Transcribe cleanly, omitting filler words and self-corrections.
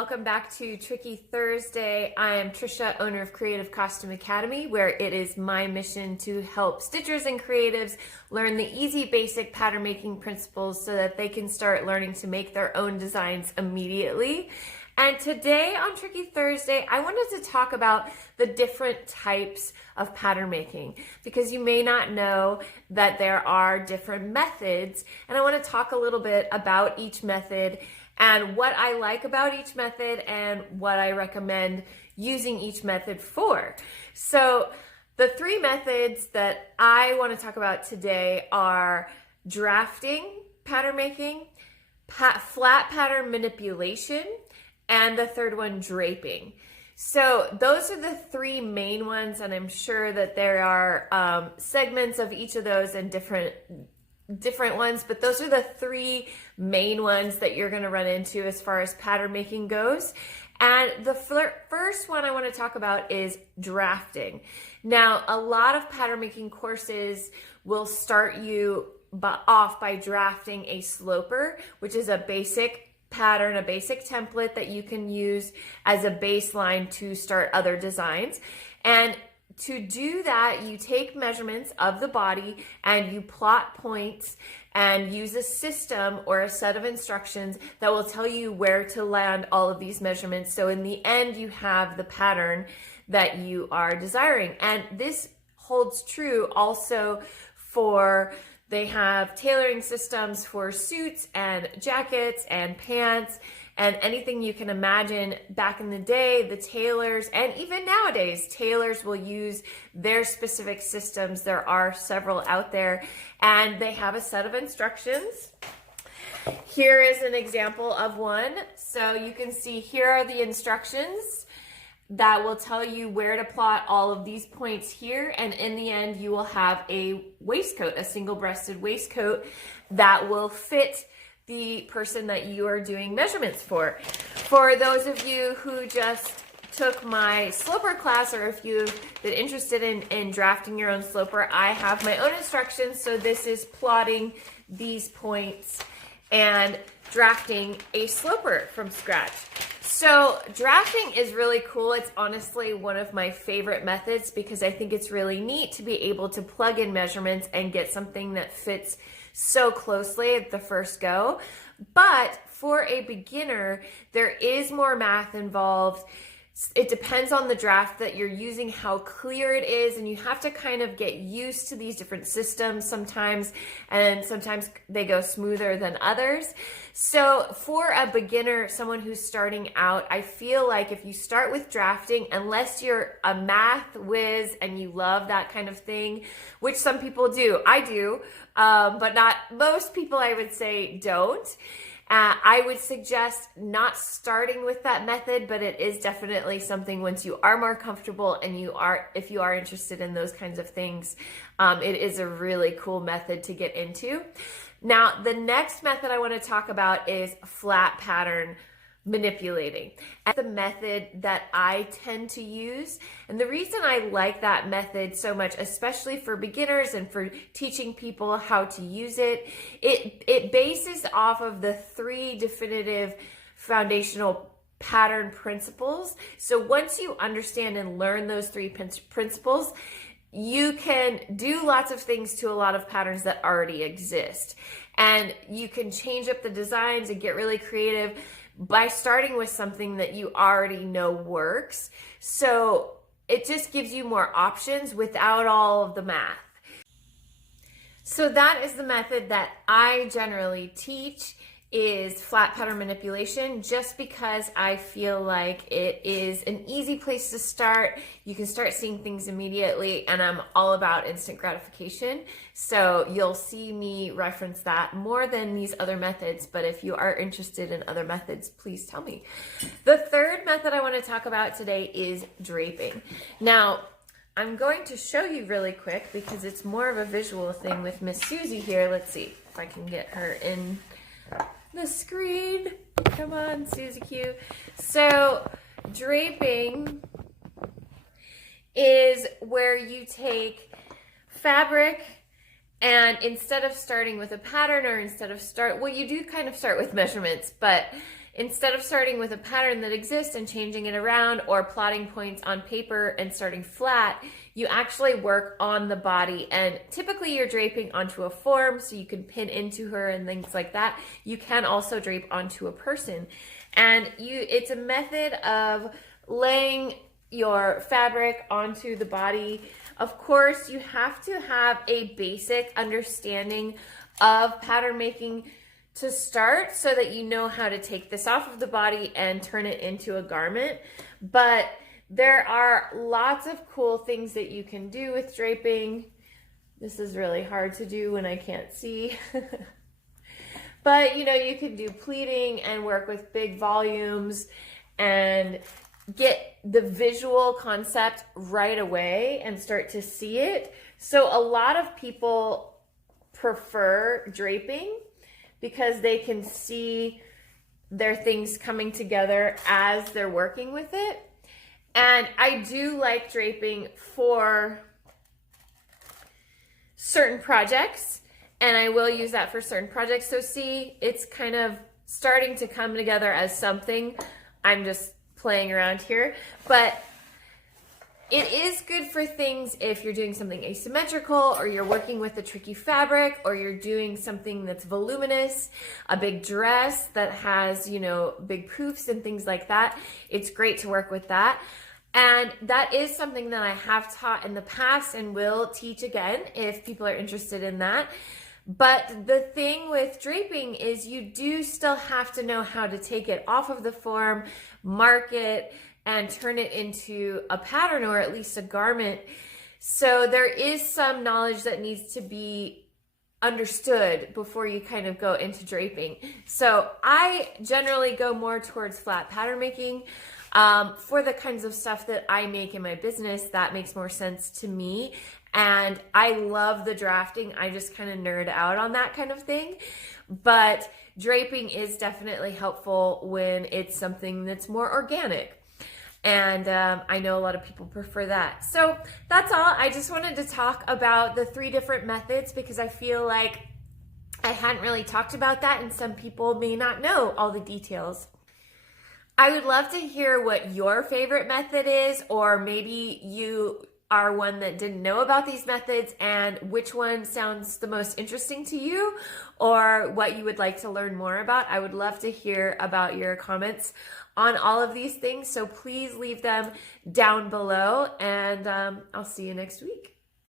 welcome back to Tricky Thursday. I am Trisha, owner of Creative Costume Academy, where it is my mission to help stitchers and creatives learn the easy basic pattern making principles so that they can start learning to make their own designs immediately. And today on Tricky Thursday, I wanted to talk about the different types of pattern making because you may not know that there are different methods, and I want to talk a little bit about each method and what I like about each method and what I recommend using each method for. So the three methods that I want to talk about today are drafting pattern making, flat pattern manipulation, and the third one, draping. So those are the three main ones, and I'm sure that there are segments of each of those and different ones, but those are the three main ones that you're going to run into as far as pattern making goes. And the first one I want to talk about is drafting. Now, a lot of pattern making courses will start you off by drafting a sloper, which is a basic pattern, a basic template that you can use as a baseline to start other designs. And to do that, you take measurements of the body and you plot points and use a system or a set of instructions that will tell you where to land all of these measurements. So in the end, you have the pattern that you are desiring. And this holds true also for, they have tailoring systems for suits and jackets and pants and anything you can imagine. Back in the day, the tailors, and even nowadays, tailors will use their specific systems. There are several out there, and they have a set of instructions. Here is an example of one. So you can see here are the instructions that will tell you where to plot all of these points here, and in the end, you will have a waistcoat, a single-breasted waistcoat that will fit the person that you are doing measurements for. For those of you who just took my sloper class, or if you've been interested in drafting your own sloper, I have my own instructions. So this is plotting these points and drafting a sloper from scratch. So drafting is really cool. It's honestly one of my favorite methods because I think it's really neat to be able to plug in measurements and get something that fits so closely at the first go. But for a beginner, there is more math involved. It depends on the draft that you're using, how clear it is, and you have to kind of get used to these different systems sometimes, and sometimes they go smoother than others. So for a beginner, someone who's starting out, I feel like if you start with drafting, unless you're a math whiz and you love that kind of thing, which some people do, I do, but not most people, I would say, don't. I would suggest not starting with that method, but it is definitely something once you are more comfortable and if you are interested in those kinds of things, it is a really cool method to get into. Now, the next method I want to talk about is flat pattern manipulating. And the method that I tend to use, and the reason I like that method so much, especially for beginners and for teaching people how to use it, it bases off of the three definitive foundational pattern principles. So once you understand and learn those three principles, you can do lots of things to a lot of patterns that already exist. And you can change up the designs and get really creative by starting with something that you already know works. So it just gives you more options without all of the math. So that is the method that I generally teach, is flat pattern manipulation, just because I feel like it is an easy place to start. You can start seeing things immediately, and I'm all about instant gratification. So you'll see me reference that more than these other methods, but if you are interested in other methods, please tell me. The third method I want to talk about today is draping. Now, I'm going to show you really quick because it's more of a visual thing with Miss Susie here. Let's see if I can get her in the screen. Come on, Susie Q. So draping is where you take fabric, and instead of starting with a pattern, or well, you do kind of start with measurements, but instead of starting with a pattern that exists and changing it around or plotting points on paper and starting flat, you actually work on the body. And typically you're draping onto a form so you can pin into her and things like that. You can also drape onto a person. And it's a method of laying your fabric onto the body. Of course, you have to have a basic understanding of pattern making to start so that you know how to take this off of the body and turn it into a garment. But there are lots of cool things that you can do with draping. This is really hard to do when I can't see. But you know, you can do pleating and work with big volumes and get the visual concept right away and start to see it. So a lot of people prefer draping because they can see their things coming together as they're working with it. And I do like draping for certain projects, and I will use that for certain projects. So see, it's kind of starting to come together as something. I'm just playing around here, but it is good for things if you're doing something asymmetrical, or you're working with a tricky fabric, or you're doing something that's voluminous, a big dress that has, you know, big poofs and things like that. It's great to work with that. And that is something that I have taught in the past and will teach again if people are interested in that. But the thing with draping is you do still have to know how to take it off of the form, mark it, and turn it into a pattern or at least a garment. So there is some knowledge that needs to be understood before you kind of go into draping. So I generally go more towards flat pattern making. For the kinds of stuff that I make in my business, that makes more sense to me. And I love the drafting. I just kind of nerd out on that kind of thing. But draping is definitely helpful when it's something that's more organic. And I know a lot of people prefer that. So that's all. I just wanted to talk about the 3 different methods because I feel like I hadn't really talked about that and some people may not know all the details. I would love to hear what your favorite method is, or maybe you are one that didn't know about these methods and which one sounds the most interesting to you, or what you would like to learn more about. I would love to hear about your comments on all of these things. So please leave them down below, and I'll see you next week.